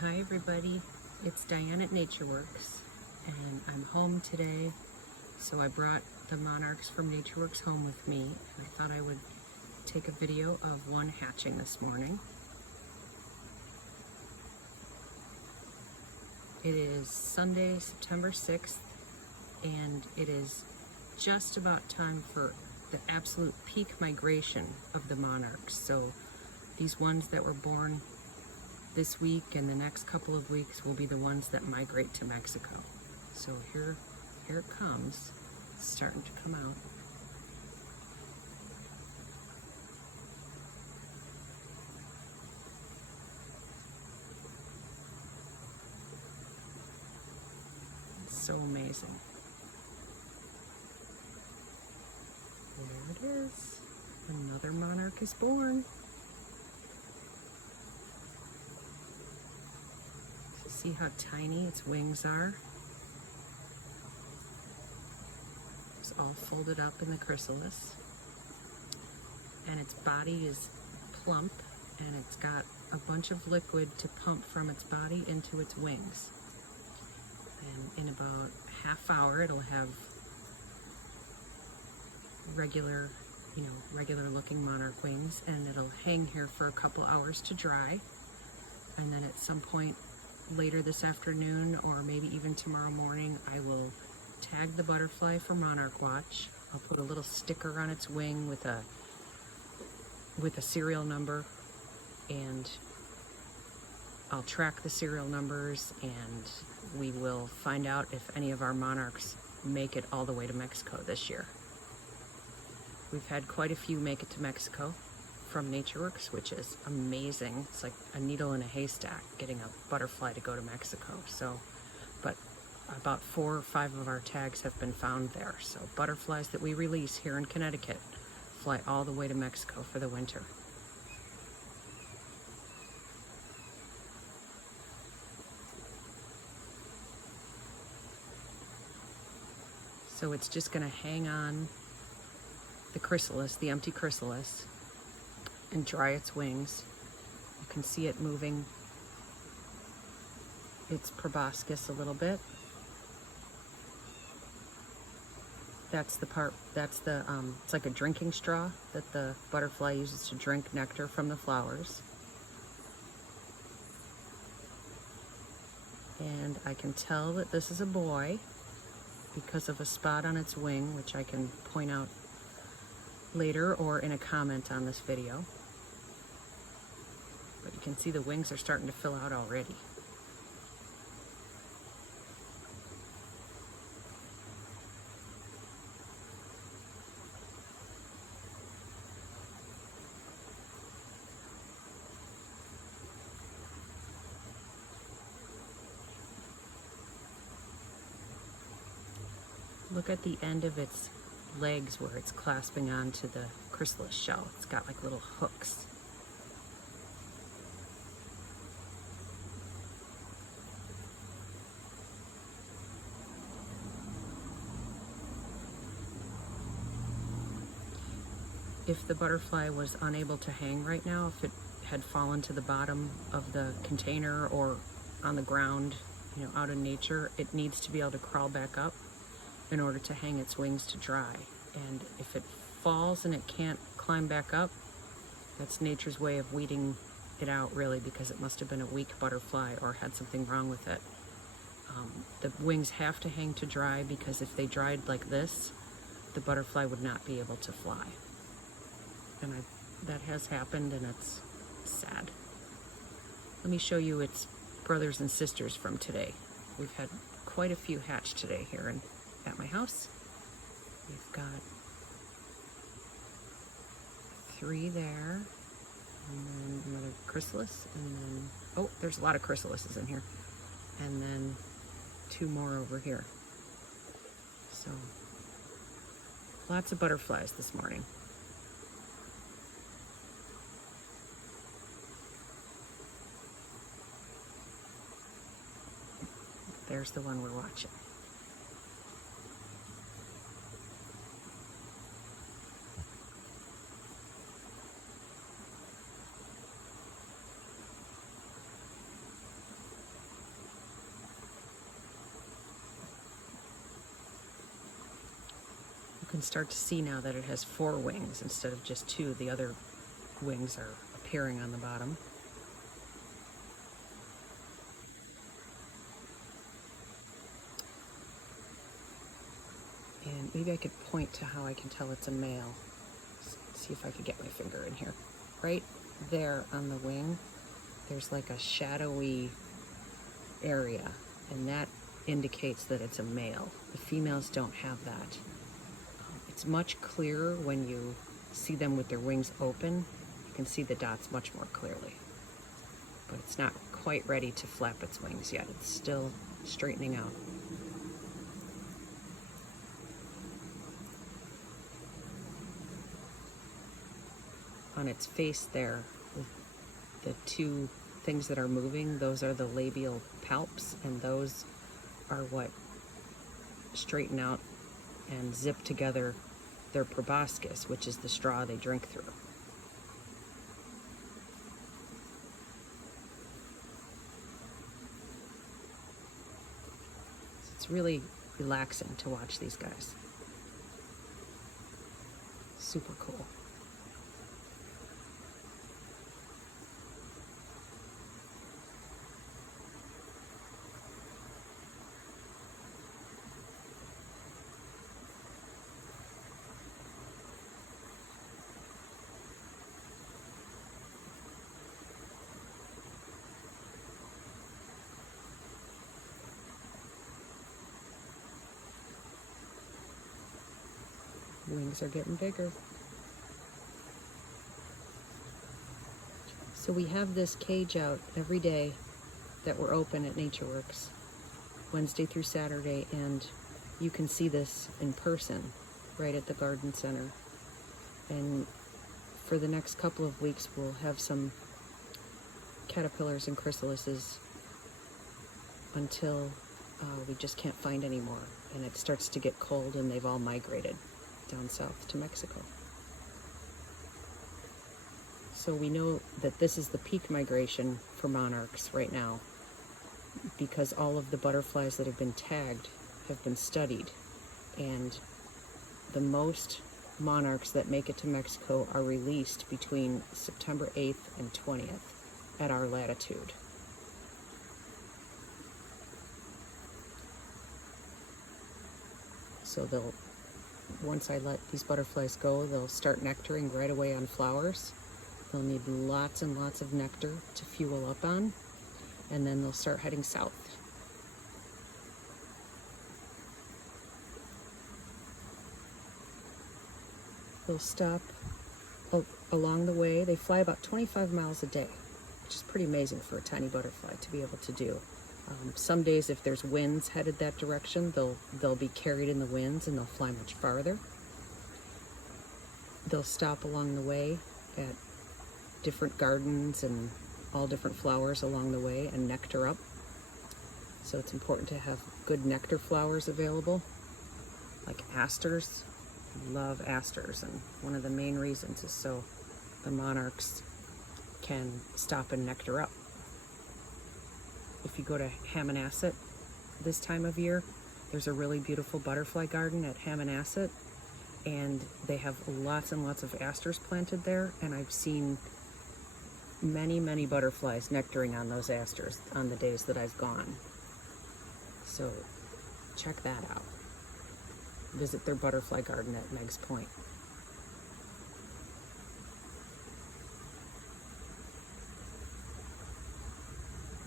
Hi everybody, it's Diane at Natureworks, and I'm home today, so I brought the Monarchs from Natureworks home with me, and I thought I would take a video of one hatching this morning. It is Sunday, September 6th, and it is just about time for the absolute peak migration of the Monarchs. So these ones that were born this week and the next couple of weeks will be the ones that migrate to Mexico. So here it comes. It's starting to come out. It's so amazing. There it is. Another monarch is born. See how tiny its wings are? It's all folded up in the chrysalis. And its body is plump, and it's got a bunch of liquid to pump from its body into its wings. And in about a half hour, it'll have regular looking monarch wings, and it'll hang here for a couple hours to dry. And then at some point later this afternoon, or maybe even tomorrow morning, I will tag the butterfly for Monarch Watch. I'll put a little sticker on its wing with a serial number, and I'll track the serial numbers, and we will find out if any of our monarchs make it all the way to Mexico this year. We've had quite a few make it to Mexico from Natureworks, which is amazing. It's like a needle in a haystack getting a butterfly to go to Mexico. So, but about 4 or 5 of our tags have been found there. So butterflies that we release here in Connecticut fly all the way to Mexico for the winter. So it's just going to hang on the chrysalis, the empty chrysalis, and dry its wings. You can see it moving its proboscis a little bit. That's the part, it's like a drinking straw that the butterfly uses to drink nectar from the flowers. And I can tell that this is a boy because of a spot on its wing, which I can point out later or in a comment on this video. But you can see the wings are starting to fill out already. Look at the end of its legs where it's clasping onto the chrysalis shell. It's got like little hooks. If the butterfly was unable to hang right now, if it had fallen to the bottom of the container or on the ground, out in nature, it needs to be able to crawl back up in order to hang its wings to dry. And if it falls and it can't climb back up, that's nature's way of weeding it out, really, because it must have been a weak butterfly or had something wrong with it. The wings have to hang to dry, because if they dried like this, the butterfly would not be able to fly. And that has happened, and it's sad. Let me show you its brothers and sisters from today. We've had quite a few hatch today here at my house. We've got 3 there, and then another chrysalis, and then, oh, there's a lot of chrysalises in here, and then 2 more over here. So lots of butterflies this morning. There's the one we're watching. can start to see now that it has 4 wings instead of just 2. The other wings are appearing on the bottom. And maybe I could point to how I can tell it's a male. See if I could get my finger in here. Right there on the wing, there's like a shadowy area, and that indicates that it's a male. The females don't have that. It's much clearer when you see them with their wings open. You can see the dots much more clearly. But it's not quite ready to flap its wings yet. It's still straightening out. On its face there, the 2 things that are moving, those are the labial palps, and those are what straighten out and zip together their proboscis, which is the straw they drink through. It's really relaxing to watch these guys. Super cool. Wings are getting bigger. So we have this cage out every day that we're open at Natureworks, Wednesday through Saturday, and you can see this in person right at the garden center. And for the next couple of weeks, we'll have some caterpillars and chrysalises until we just can't find any more, and it starts to get cold and they've all migrated down south to Mexico. So we know that this is the peak migration for monarchs right now, because all of the butterflies that have been tagged have been studied, and the most monarchs that make it to Mexico are released between September 8th and 20th at our latitude. So once I let these butterflies go, they'll start nectaring right away on flowers. They'll need lots and lots of nectar to fuel up on, and then they'll start heading south. They'll stop along the way. They fly about 25 miles a day, which is pretty amazing for a tiny butterfly to be able to do. Some days, if there's winds headed that direction, they'll be carried in the winds and they'll fly much farther. They'll stop along the way at different gardens and all different flowers along the way and nectar up. So it's important to have good nectar flowers available, like asters. I love asters, and one of the main reasons is so the monarchs can stop and nectar up. If you go to Hammonasset this time of year, there's a really beautiful butterfly garden at Hammonasset, and they have lots and lots of asters planted there, and I've seen many, many butterflies nectaring on those asters on the days that I've gone. So check that out. Visit their butterfly garden at Meg's Point.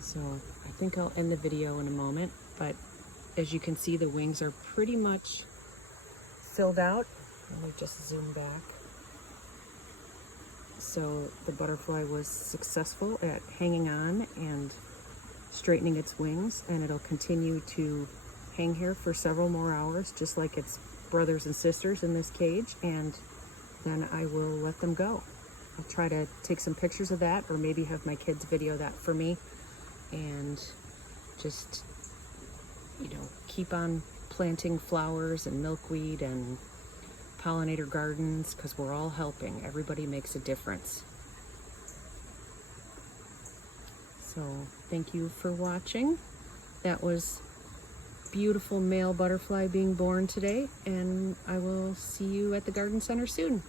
So I think I'll end the video in a moment, but as you can see, the wings are pretty much filled out. Let me just zoom back. So the butterfly was successful at hanging on and straightening its wings, and it'll continue to hang here for several more hours, just like its brothers and sisters in this cage, and then I will let them go. I'll try to take some pictures of that, or maybe have my kids video that for me, and just, keep on planting flowers and milkweed and pollinator gardens, because we're all helping. Everybody makes a difference. So thank you for watching. That was beautiful male butterfly being born today, and I will see you at the garden center soon.